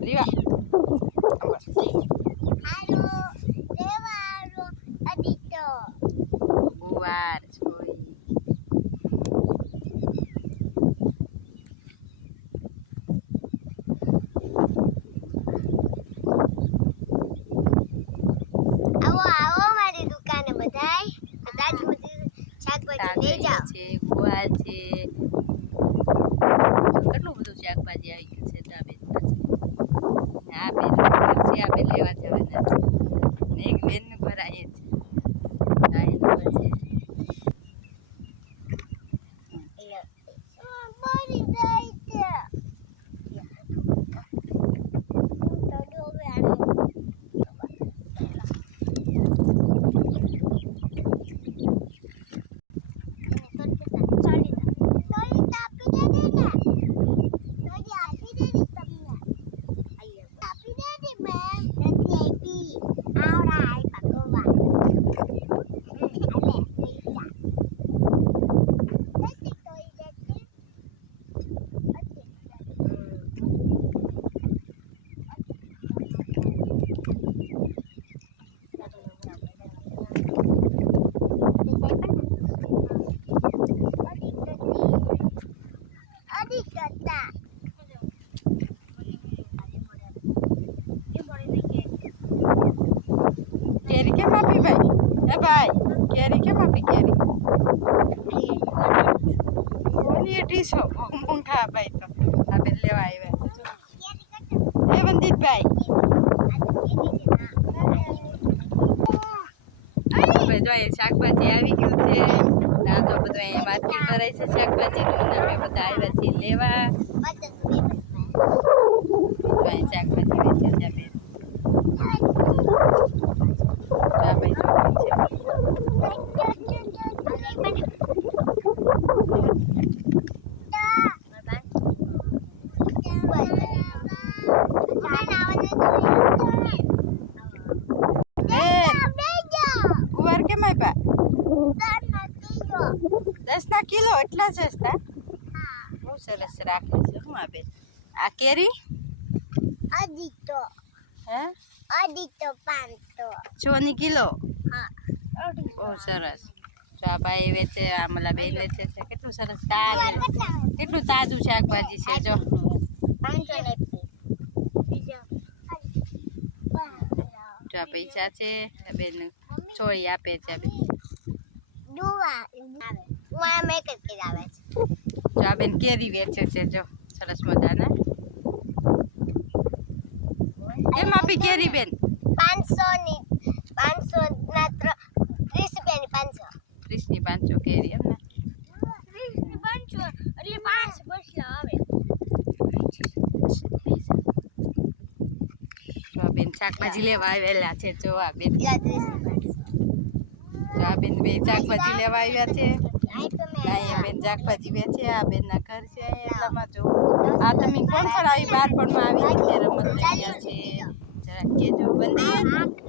રીવા હાલો દેવારો અદિતો ગુવાર છોઈ આવો આવો મારી દુકાને બધાય બધા જ બધી શાકભાજી લઈ જાઓ છે ગુવાર છે કેટલું બધું શાકભાજી આવી ગયું છે તો આ બેન પાસે આ બેન આ લેવા જવાના છે ને. એક બેનનું ઘર આવીએ છીએ છે બની જાય છે તો ડોબે આનો અડી કરતા કેરી કેમ આપી ભાઈ હે ભાઈ, કેરી કેમ આપી કેરી? કોની અઢીસો મોંઘા ભાઈ તો. આ બેન લેવા આવ્યા. એ વંદિતભાઈ. હવે જો શાકભાજી આવી ગયું છે. આ તો બધું અહીંયા માર્કેટ ભરાય છે શાકભાજીનું અમે બધા આવ્યા છીએ લેવા તો અહીં શાકભાજી વેચે છે આ બેન તો આ ભાઈ જો છે બેન ગુવાર કેમ આપ્યા દસ ના કિલો એટલા સસ્તા બહુ સરસ રાખે છે હું આ બેન. આ કેરી? અદિતો હે? અદિતો પાંચસો. છોની કિલો? હા. બહુ સરસ. તો આ ભાઈ વેચે આ મલા બેન વેચે છે. કેટલું સરસ તાજું. કેટલું તાજું શાકભાજી છે જો. જો પૈસા છે બેન છોડી આપે છે. મારા મેક જ આવે છે. જો આ બેન કેરી વેચે છે જો. સરસ મજાના. કેમ આપી કેરી બેન? પાંચસો ની પાંચસો ના ત્રણ ત્રીસ રૂપિયાની પાંચસો. ત્રીસની પાંચસો કેરી એમ ને? ત્રીસની પાંચસો એટલે પાંચ બસલા આવે. બેન શાકભાજી લેવા આવેલા છે જો આ બેન. ત્રીસ જો આ બેન બે શાકભાજી લેવા આવ્યા છે. મેં અહીંયા બેન શાકભાજી વેચે આ બેનના ઘર છે એટલામાં જો આ તમે કોણ પણ આવી? બાળપણમાં આવી રીતે રમત રમ્યા છે. જરાક કેજો બંધી